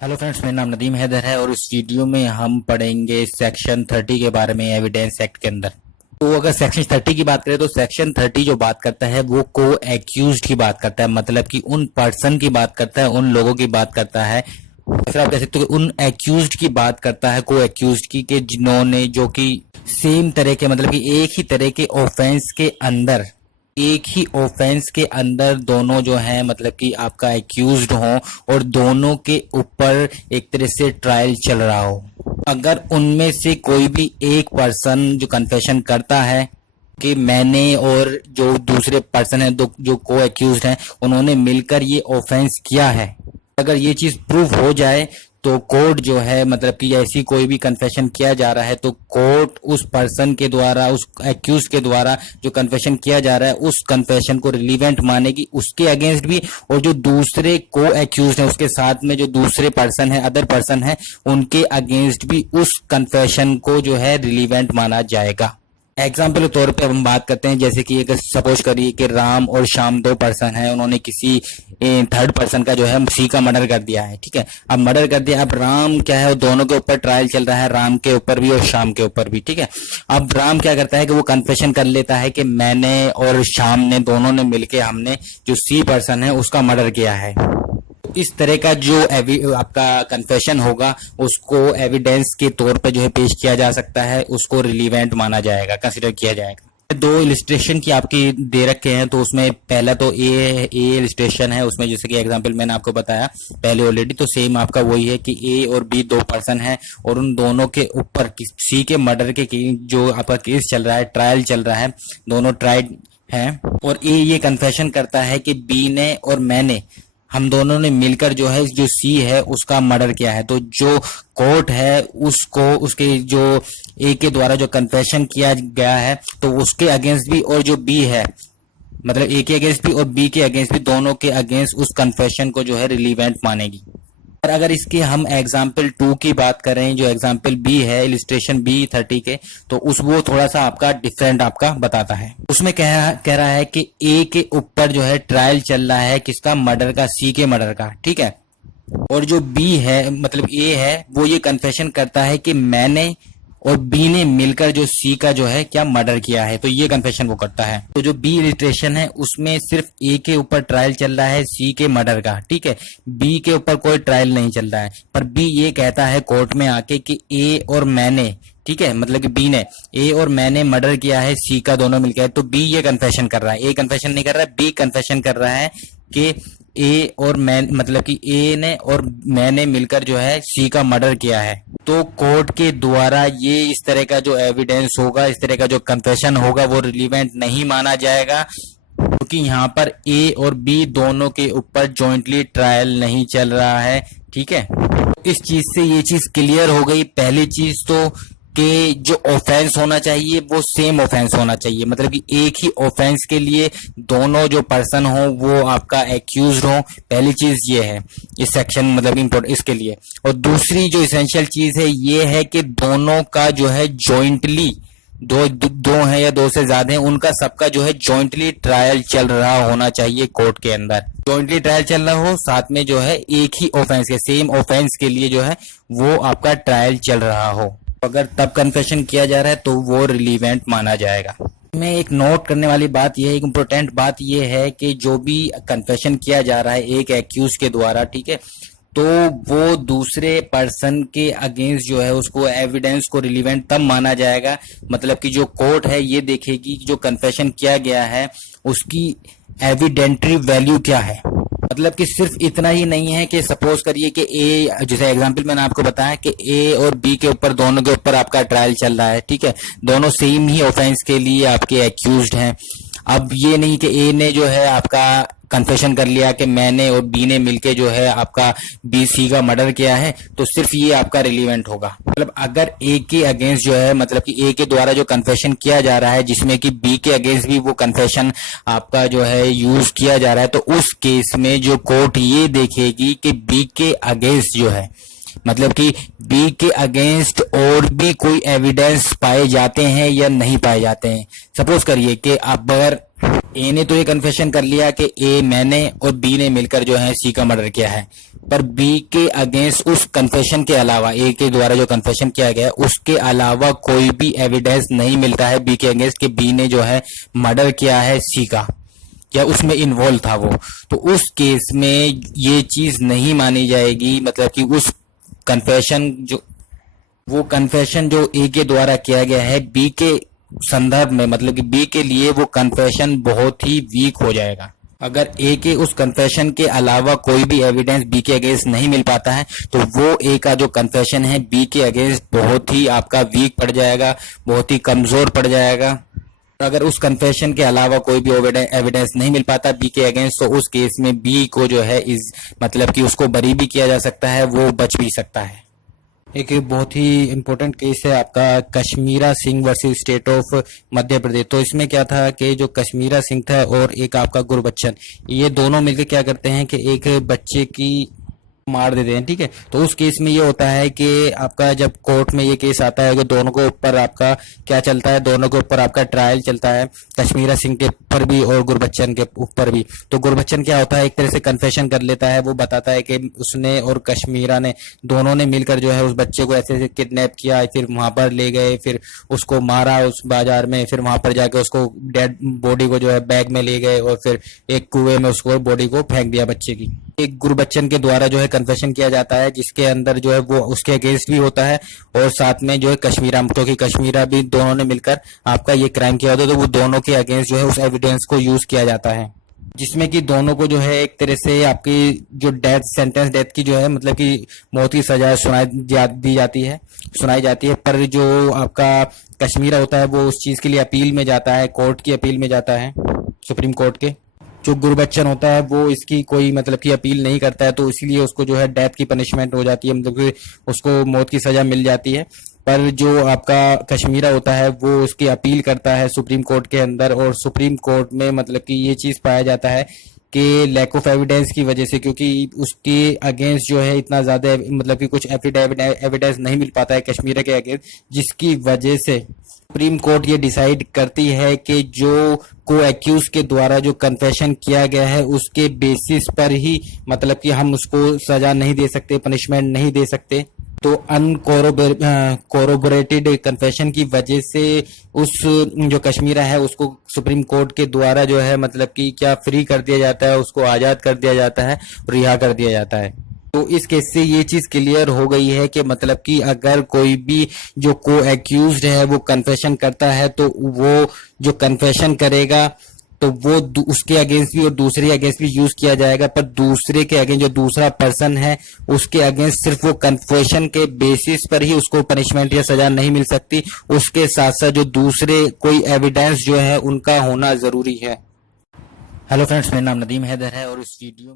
Hello friends, मेरा नाम नदीम हैदर है और इस वीडियो में हम पढ़ेंगे सेक्शन 30 के बारे में एविडेंस एक्ट के अंदर। तो अगर सेक्शन 30 की बात करें तो सेक्शन 30 जो बात करता है वो को एक्यूज्ड की बात करता है, मतलब कि उन पर्सन की बात करता है, उन लोगों की बात करता है। फिर आप कह सकते हो कि उन एक्यूज्ड की बात करता है, को एक्यूज्ड की, कि जिन्होंने जो कि सेम तरह के, मतलब कि एक ही तरह के ऑफेंस के अंदर, एक ही ऑफेंस के अंदर दोनों जो हैं मतलब कि आपका एक्यूज्ड हो और दोनों के ऊपर एक तरह से ट्रायल चल रहा हो। अगर उनमें से कोई भी एक पर्सन जो कन्फेशन करता है कि मैंने और जो दूसरे पर्सन है जो को एक्यूज्ड हैं उन्होंने मिलकर ये ऑफेंस किया है, अगर ये चीज प्रूव हो जाए तो कोर्ट जो है, मतलब कि ऐसी कोई भी कन्फेशन किया जा रहा है तो कोर्ट उस पर्सन के द्वारा, उस एक्यूज के द्वारा जो कन्फेशन किया जा रहा है उस कन्फेशन को रिलीवेंट मानेगी उसके अगेंस्ट भी, और जो दूसरे को एक्यूज है उसके साथ में जो दूसरे पर्सन है, अदर पर्सन है, उनके अगेंस्ट भी उस कन्फेशन को जो है रिलीवेंट माना जाएगा। एग्जाम्पल के तौर पे हम बात करते हैं, जैसे कि अगर सपोज करिए कि राम और श्याम दो पर्सन हैं, उन्होंने किसी थर्ड पर्सन का जो है सी का मर्डर कर दिया है। ठीक है, अब मर्डर कर दिया, अब राम क्या है, दोनों के ऊपर ट्रायल चल रहा है, राम के ऊपर भी और श्याम के ऊपर भी। ठीक है, अब राम क्या करता है कि वो कन्फेशन कर लेता है कि मैंने और श्याम ने दोनों ने मिलकर हमने जो सी पर्सन है उसका मर्डर किया है। इस तरह का जो आपका कन्फेशन होगा उसको एविडेंस के तौर पे जो है पेश किया जा सकता है, उसको रिलीवेंट माना जाएगा, कंसिडर किया जाएगा। दो इलिस्ट्रेशन की आपकी दे रखे हैं, तो उसमें पहला तो ए इलिस्ट्रेशन है, उसमें जैसे कि एग्जांपल मैंने आपको बताया पहले ऑलरेडी, तो सेम आपका वही है कि ए और बी दो पर्सन है और उन दोनों के ऊपर सी के मर्डर के जो आपका केस चल रहा है, ट्रायल चल रहा है, दोनों ट्राइड हैं, और ए ये कन्फेशन करता है कि बी ने और मैंने, हम दोनों ने मिलकर जो है जो सी है उसका मर्डर किया है। तो जो कोर्ट है उसको उसके जो ए के द्वारा जो कन्फेशन किया गया है तो उसके अगेंस्ट भी, और जो बी है मतलब ए के अगेंस्ट भी और बी के अगेंस्ट भी, दोनों के अगेंस्ट उस कन्फेशन को जो है रिलीवेंट मानेगी। और अगर इसके हम एग्जाम्पल 2 की बात करें, जो एग्जाम्पल बी है इलिस्ट्रेशन बी 30 के, तो उस वो थोड़ा सा आपका डिफरेंट आपका बताता है। उसमें कह रहा है कि ए के ऊपर जो है ट्रायल चल रहा है किसका, मर्डर का, सी के मर्डर का। ठीक है, और जो बी है मतलब ए है वो ये कन्फेशन करता है कि मैंने और बी ने मिलकर जो सी का जो है क्या मर्डर किया है, तो ये कन्फेशन वो करता है। तो जो बी इलिस्ट्रेशन है उसमें सिर्फ ए के ऊपर ट्रायल चल रहा है सी के मर्डर का। ठीक है, बी के ऊपर कोई ट्रायल नहीं चल रहा है, पर बी ये कहता है कोर्ट में आके कि ए और मैंने, ठीक है, मतलब कि बी ने, ए और मैंने मर्डर किया है सी का, दोनों मिलकर। तो बी ये कन्फेशन कर रहा है, ए कन्फेशन नहीं कर रहा है, बी कन्फेशन कर रहा है कि ए और मैं, मतलब कि ए ने और मैंने मिलकर जो है सी का मर्डर किया है। तो कोर्ट के द्वारा ये इस तरह का जो एविडेंस होगा, इस तरह का जो कन्फेशन होगा वो रिलीवेंट नहीं माना जाएगा, क्योंकि यहाँ पर ए और बी दोनों के ऊपर जॉइंटली ट्रायल नहीं चल रहा है। ठीक है, इस चीज से ये चीज क्लियर हो गई। पहली चीज तो कि जो ऑफेंस होना चाहिए वो सेम ऑफेंस होना चाहिए, मतलब कि एक ही ऑफेंस के लिए दोनों जो पर्सन हो वो आपका एक्यूज्ड हो। पहली चीज ये है इस सेक्शन, मतलब इम्पोर्टेंट इसके लिए। और दूसरी जो इसेंशियल चीज है ये है कि दोनों का जो है जॉइंटली, दो है या दो से ज्यादा है, उनका सबका जो है जॉइंटली ट्रायल चल रहा होना चाहिए कोर्ट के अंदर। जॉइंटली ट्रायल चल रहा हो, साथ में जो है एक ही ऑफेंस के, सेम ऑफेंस के लिए जो है वो आपका ट्रायल चल रहा हो, अगर तब कन्फेशन किया जा रहा है तो वो रिलीवेंट माना जाएगा। में एक नोट करने वाली बात यह है, एक इम्पोर्टेंट बात यह है कि जो भी कन्फेशन किया जा रहा है एक एक्यूज के द्वारा, ठीक है, तो वो दूसरे पर्सन के अगेंस्ट जो है उसको एविडेंस को रिलीवेंट तब माना जाएगा, मतलब कि जो कोर्ट है ये देखेगी कि जो कन्फेशन किया गया है उसकी एविडेंटरी वैल्यू क्या है। मतलब कि सिर्फ इतना ही नहीं है कि सपोज करिए कि ए, जैसे एग्जांपल मैंने आपको बताया कि ए और बी के ऊपर, दोनों के ऊपर आपका ट्रायल चल रहा है। ठीक है, दोनों सेम ही ऑफेंस के लिए आपके एक्यूज्ड हैं। अब ये नहीं कि ए ने जो है आपका कन्फेशन कर लिया कि मैंने और बी ने मिलके जो है आपका बी सी का मर्डर किया है, तो सिर्फ ये आपका रिलीवेंट होगा। मतलब अगर ए के अगेंस्ट जो है, मतलब कि ए के द्वारा जो कन्फेशन किया जा रहा है जिसमें कि बी के अगेंस्ट भी वो कन्फेशन आपका जो है यूज किया जा रहा है, तो उस केस में जो कोर्ट ये देखेगी कि बी के अगेंस्ट जो है, मतलब कि बी के अगेंस्ट और भी कोई एविडेंस पाए जाते हैं या नहीं पाए जाते हैं। सपोज करिए कि आप अगर ए ने तो ये कन्फेशन कर लिया कि ए मैंने और बी ने मिलकर जो है सी का मर्डर किया है, पर बी के अगेंस्ट उस कन्फेशन के अलावा, ए के द्वारा जो कन्फेशन किया गया है उसके अलावा कोई भी एविडेंस नहीं मिलता है बी के अगेंस्ट कि बी ने जो है मर्डर किया है सी का या उसमें इन्वॉल्व था वो, तो उस केस में ये चीज नहीं मानी जाएगी। मतलब कि उस कन्फेशन जो ए के द्वारा किया गया है बी के संदर्भ में, मतलब कि बी के लिए वो कन्फेशन बहुत ही वीक हो जाएगा। अगर ए के उस कन्फेशन के अलावा कोई भी एविडेंस बी के अगेंस्ट नहीं मिल पाता है तो वो ए का जो कन्फेशन है बी के अगेंस्ट बहुत ही आपका वीक पड़ जाएगा, बहुत ही कमजोर पड़ जाएगा। अगर उस कन्फेशन के अलावा कोई भी एविडेंस नहीं मिल पाता बी के अगेंस्ट, तो उस केस में बी को जो है मतलब कि उसको बरी भी किया जा सकता है, वो बच भी सकता है। एक बहुत ही इम्पोर्टेंट केस है आपका Kashmira Singh versus state of Madhya Pradesh. तो इसमें क्या था कि जो कश्मीरा सिंह था और एक आपका गुरबच्चन, ये दोनों मिलकर क्या करते हैं कि एक बच्चे की मार देते हैं। ठीक है, तो उस केस में ये होता है कि आपका जब कोर्ट में ये केस आता है कि दोनों के ऊपर आपका क्या चलता है, दोनों के ऊपर आपका ट्रायल चलता है, कश्मीरा सिंह के ऊपर भी और गुरबच्चन के ऊपर भी। तो गुरबच्चन क्या होता है, एक तरह से कन्फेशन कर लेता है, वो बताता है कि उसने और कश्मीरा ने दोनों ने मिलकर जो है उस बच्चे को ऐसे किडनैप किया, फिर वहां पर ले गए, फिर उसको मारा उस बाजार में, फिर वहां पर जाके उसको डेड बॉडी को जो है बैग में ले गए और फिर एक कुएं में उसको बॉडी को फेंक दिया बच्चे की। एक गुरबच्चन के द्वारा जो है कन्फेशन किया जाता है जिसके अंदर जो है वो उसके अगेंस्ट भी होता है और साथ में जो है कश्मीरा, तो कि कश्मीरा भी दोनों ने मिलकर आपका ये क्राइम किया होता है, तो वो दोनों के अगेंस्ट जो है उस एविडेंस को यूज किया जाता है, जिसमें कि दोनों को जो है एक तरह से आपकी जो डेथ की जो है मतलब कि मौत की सजा सुनाई जाती है। पर जो आपका कश्मीरा होता है वो उस चीज के लिए अपील में जाता है, कोर्ट की अपील में जाता है, सुप्रीम कोर्ट के। जो गुरबच्चन होता है वो इसकी कोई मतलब की अपील नहीं करता है, तो इसीलिए उसको जो है डेथ की पनिशमेंट हो जाती है, मतलब कि उसको मौत की सजा मिल जाती है। पर जो आपका कश्मीरा होता है वो उसकी अपील करता है सुप्रीम कोर्ट के अंदर, और सुप्रीम कोर्ट में मतलब कि ये चीज पाया जाता है कि लैक ऑफ एविडेंस की वजह से, क्योंकि उसके अगेंस्ट जो है इतना ज्यादा मतलब कि कुछ एविडेंस नहीं मिल पाता है कश्मीरा के अगेंस्ट, जिसकी वजह से सुप्रीम कोर्ट ये डिसाइड करती है कि जो को एक्यूज के द्वारा जो कन्फेशन किया गया है उसके बेसिस पर ही मतलब कि हम उसको सजा नहीं दे सकते, पनिशमेंट नहीं दे सकते। तो अनकोरोबोरेटेड कन्फेशन की वजह से उस जो कश्मीरा है उसको सुप्रीम कोर्ट के द्वारा जो है मतलब कि क्या फ्री कर दिया जाता है, उसको आजाद कर दिया जाता है, रिहा कर दिया जाता है। तो इस केस से ये चीज क्लियर हो गई है कि मतलब कि अगर कोई भी जो को एक्यूज्ड है वो कन्फेशन करता है तो वो जो कन्फेशन करेगा तो वो उसके अगेंस्ट भी और दूसरे अगेंस्ट भी यूज किया जाएगा, पर दूसरे के अगेंस्ट जो दूसरा पर्सन है उसके अगेंस्ट सिर्फ वो कन्फेशन के बेसिस पर ही उसको पनिशमेंट या सजा नहीं मिल सकती, उसके साथ साथ जो दूसरे कोई एविडेंस जो है उनका होना जरूरी है। हेलो फ्रेंड्स, मेरा नाम नदीम हैदर है और इस वीडियो